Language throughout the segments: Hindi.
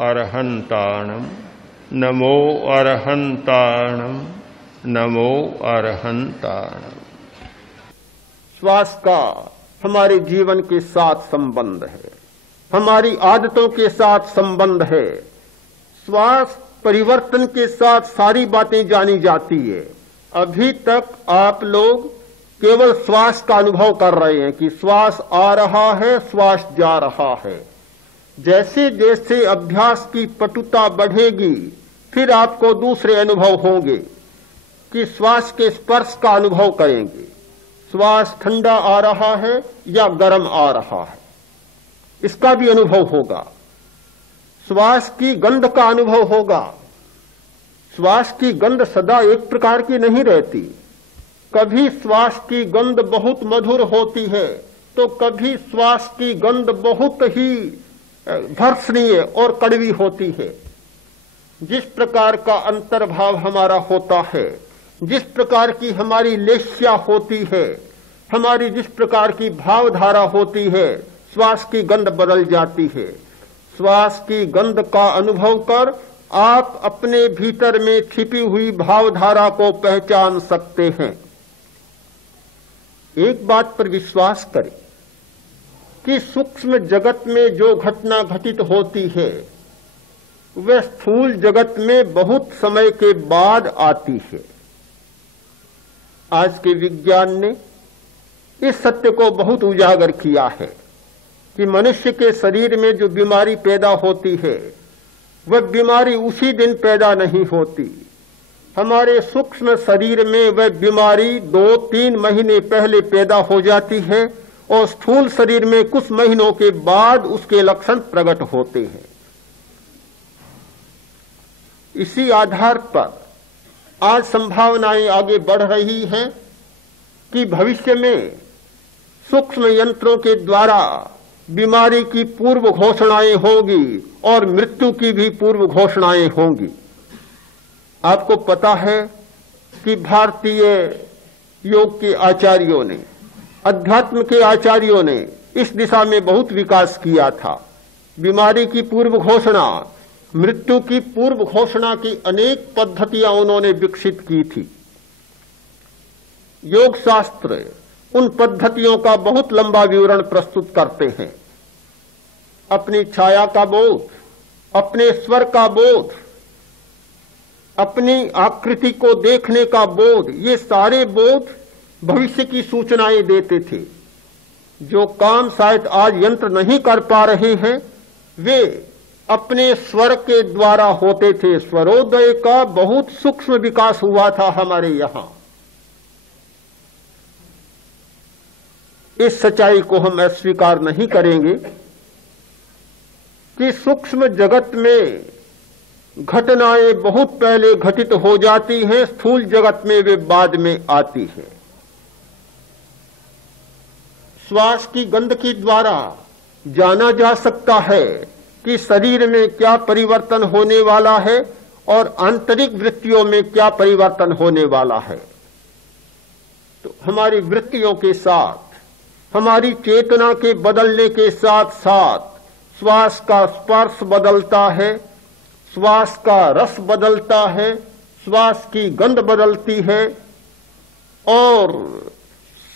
अरहन्ताणं नमो अरहन्ताणं नमो अरहन्ताणं। श्वास का हमारे जीवन के साथ संबंध है, हमारी आदतों के साथ संबंध है। श्वास परिवर्तन के साथ सारी बातें जानी जाती है। अभी तक आप लोग केवल श्वास का अनुभव कर रहे हैं कि श्वास आ रहा है, श्वास जा रहा है। जैसे जैसे अभ्यास की पटुता बढ़ेगी फिर आपको दूसरे अनुभव होंगे कि श्वास के स्पर्श का अनुभव करेंगे। श्वास ठंडा आ रहा है या गर्म आ रहा है, इसका भी अनुभव होगा। श्वास की गंध का अनुभव होगा। श्वास की गंध सदा एक प्रकार की नहीं रहती। कभी श्वास की गंध बहुत मधुर होती है तो कभी श्वास की गंध बहुत ही भर्त्सनीय और कड़वी होती है। जिस प्रकार का अंतर्भाव हमारा होता है, जिस प्रकार की हमारी लेस्या होती है, हमारी जिस प्रकार की भावधारा होती है, श्वास की गंध बदल जाती है। श्वास की गंध का अनुभव कर आप अपने भीतर में छिपी हुई भावधारा को पहचान सकते हैं। एक बात पर विश्वास करें कि सूक्ष्म जगत में जो घटना घटित होती है वह स्थूल जगत में बहुत समय के बाद आती है। आज के विज्ञान ने इस सत्य को बहुत उजागर किया है कि मनुष्य के शरीर में जो बीमारी पैदा होती है वह बीमारी उसी दिन पैदा नहीं होती। हमारे सूक्ष्म शरीर में वह बीमारी 2-3 महीने पहले पैदा हो जाती है और स्थूल शरीर में कुछ महीनों के बाद उसके लक्षण प्रकट होते हैं। इसी आधार पर आज संभावनाएं आगे बढ़ रही हैं कि भविष्य में सूक्ष्म यंत्रों के द्वारा बीमारी की पूर्व घोषणाएं होंगी और मृत्यु की भी पूर्व घोषणाएं होंगी। आपको पता है कि भारतीय योग के आचार्यों ने, अध्यात्म के आचार्यों ने इस दिशा में बहुत विकास किया था। बीमारी की पूर्व घोषणा, मृत्यु की पूर्व घोषणा की अनेक पद्धतियां उन्होंने विकसित की थी। योग शास्त्र उन पद्धतियों का बहुत लंबा विवरण प्रस्तुत करते हैं। अपनी छाया का बोध, अपने स्वर का बोध, अपनी आकृति को देखने का बोध, ये सारे बोध भविष्य की सूचनाएं देते थे। जो काम शायद आज यंत्र नहीं कर पा रहे हैं वे अपने स्वर के द्वारा होते थे। स्वरोदय का बहुत सूक्ष्म विकास हुआ था हमारे यहां। इस सच्चाई को हम अस्वीकार नहीं करेंगे कि सूक्ष्म जगत में घटनाएं बहुत पहले घटित हो जाती हैं, स्थूल जगत में वे बाद में आती हैं। श्वास की गंध के द्वारा जाना जा सकता है कि शरीर में क्या परिवर्तन होने वाला है और आंतरिक वृत्तियों में क्या परिवर्तन होने वाला है। तो हमारी वृत्तियों के साथ, हमारी चेतना के बदलने के साथ साथ श्वास का स्पर्श बदलता है, श्वास का रस बदलता है, श्वास की गंध बदलती है और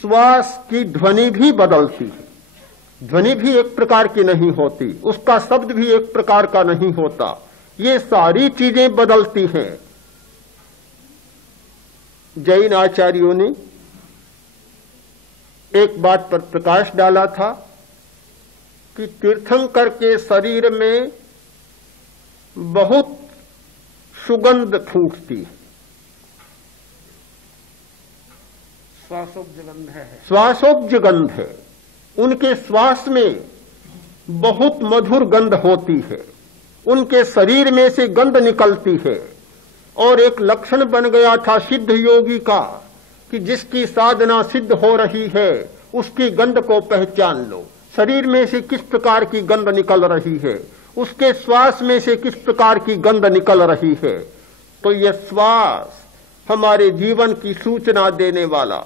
श्वास की ध्वनि भी बदलती है। ध्वनि भी एक प्रकार की नहीं होती, उसका शब्द भी एक प्रकार का नहीं होता। ये सारी चीजें बदलती हैं। जैन आचार्यों ने एक बात पर प्रकाश डाला था कि तीर्थंकर के शरीर में बहुत सुगंध फूटती है। श्वासोपजगंध है। श्वासोपजगंध है। उनके श्वास में बहुत मधुर गंध होती है। उनके शरीर में से गंध निकलती है और एक लक्षण बन गया था सिद्ध योगी का कि जिसकी साधना सिद्ध हो रही है उसकी गंध को पहचान लो। शरीर में से किस प्रकार की गंध निकल रही है, उसके श्वास में से किस प्रकार की गंध निकल रही है। तो यह श्वास हमारे जीवन की सूचना देने वाला,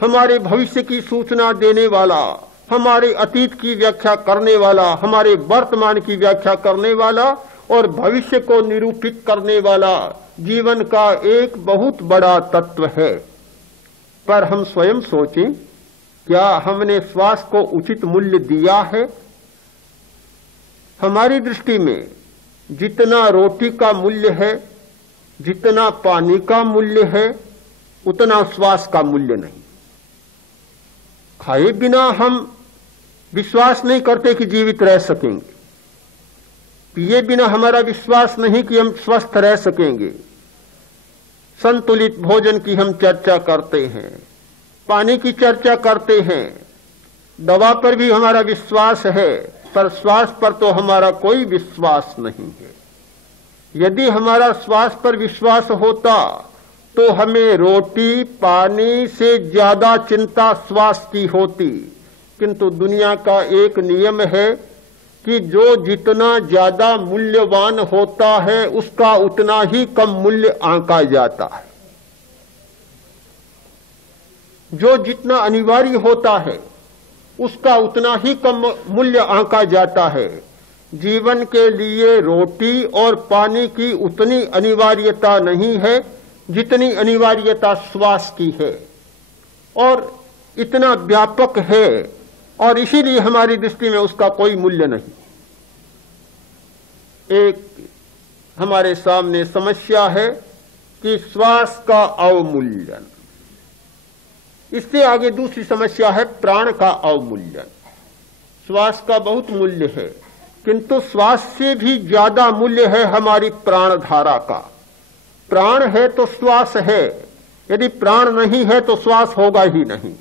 हमारे भविष्य की सूचना देने वाला, हमारे अतीत की व्याख्या करने वाला, हमारे वर्तमान की व्याख्या करने वाला और भविष्य को निरूपित करने वाला जीवन का एक बहुत बड़ा तत्व है। पर हम स्वयं सोचें, क्या हमने श्वास को उचित मूल्य दिया है? हमारी दृष्टि में जितना रोटी का मूल्य है, जितना पानी का मूल्य है, उतना श्वास का मूल्य नहीं। खाए बिना हम विश्वास नहीं करते कि जीवित रह सकेंगे, पिए बिना हमारा विश्वास नहीं कि हम स्वस्थ रह सकेंगे। संतुलित भोजन की हम चर्चा करते हैं, पानी की चर्चा करते हैं, दवा पर भी हमारा विश्वास है, पर श्वास पर तो हमारा कोई विश्वास नहीं है। यदि हमारा श्वास पर विश्वास होता तो हमें रोटी पानी से ज्यादा चिंता श्वास की होती। किंतु दुनिया का एक नियम है कि जो जितना ज्यादा मूल्यवान होता है उसका उतना ही कम मूल्य आंका जाता है। जो जितना अनिवार्य होता है उसका उतना ही कम मूल्य आंका जाता है। जीवन के लिए रोटी और पानी की उतनी अनिवार्यता नहीं है जितनी अनिवार्यता श्वास की है, और इतना व्यापक है, और इसीलिए हमारी दृष्टि में उसका कोई मूल्य नहीं। एक हमारे सामने समस्या है कि श्वास का अवमूल्यन। इससे आगे दूसरी समस्या है प्राण का अवमूल्यन। श्वास का बहुत मूल्य है, किंतु श्वास से भी ज्यादा मूल्य है हमारी प्राण धारा का। प्राण है तो श्वास है, यदि प्राण नहीं है तो श्वास होगा ही नहीं।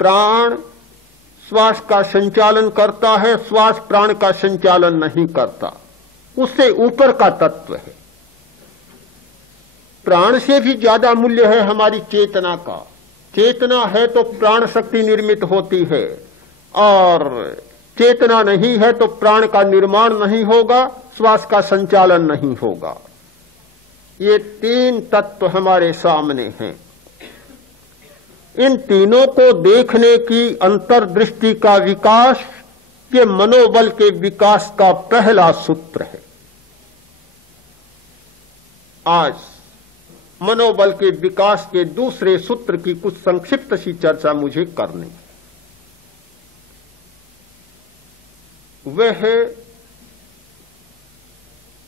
प्राण श्वास का संचालन करता है, श्वास प्राण का संचालन नहीं करता, उससे ऊपर का तत्व है। प्राण से भी ज्यादा मूल्य है हमारी चेतना का। चेतना है तो प्राण शक्ति निर्मित होती है, और चेतना नहीं है तो प्राण का निर्माण नहीं होगा, श्वास का संचालन नहीं होगा। ये तीन तत्व हमारे सामने हैं। इन तीनों को देखने की अंतर्दृष्टि का विकास ये मनोबल के विकास का पहला सूत्र है। आज मनोबल के विकास के दूसरे सूत्र की कुछ संक्षिप्त सी चर्चा मुझे करनी है। वह है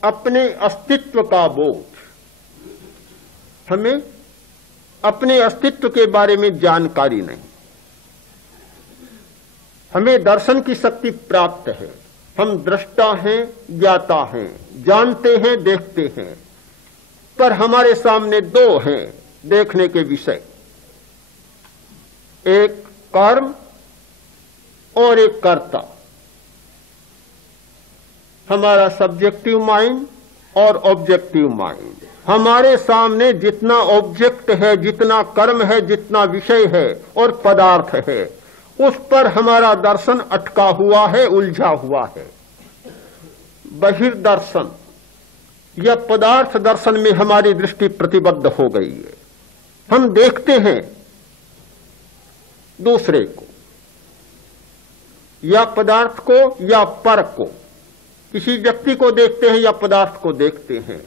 अपने अस्तित्व का बोध। हमें अपने अस्तित्व के बारे में जानकारी नहीं। हमें दर्शन की शक्ति प्राप्त है, हम दृष्टा हैं, ज्ञाता हैं, जानते हैं, देखते हैं, पर हमारे सामने दो हैं देखने के विषय, एक कर्म और एक कर्ता। हमारा सब्जेक्टिव माइंड और ऑब्जेक्टिव माइंड। हमारे सामने जितना ऑब्जेक्ट है, जितना कर्म है, जितना विषय है और पदार्थ है, उस पर हमारा दर्शन अटका हुआ है, उलझा हुआ है। बहिर्दर्शन या पदार्थ दर्शन में हमारी दृष्टि प्रतिबद्ध हो गई है। हम देखते हैं दूसरे को, या पदार्थ को या पर को। किसी व्यक्ति को देखते हैं या पदार्थ को देखते हैं।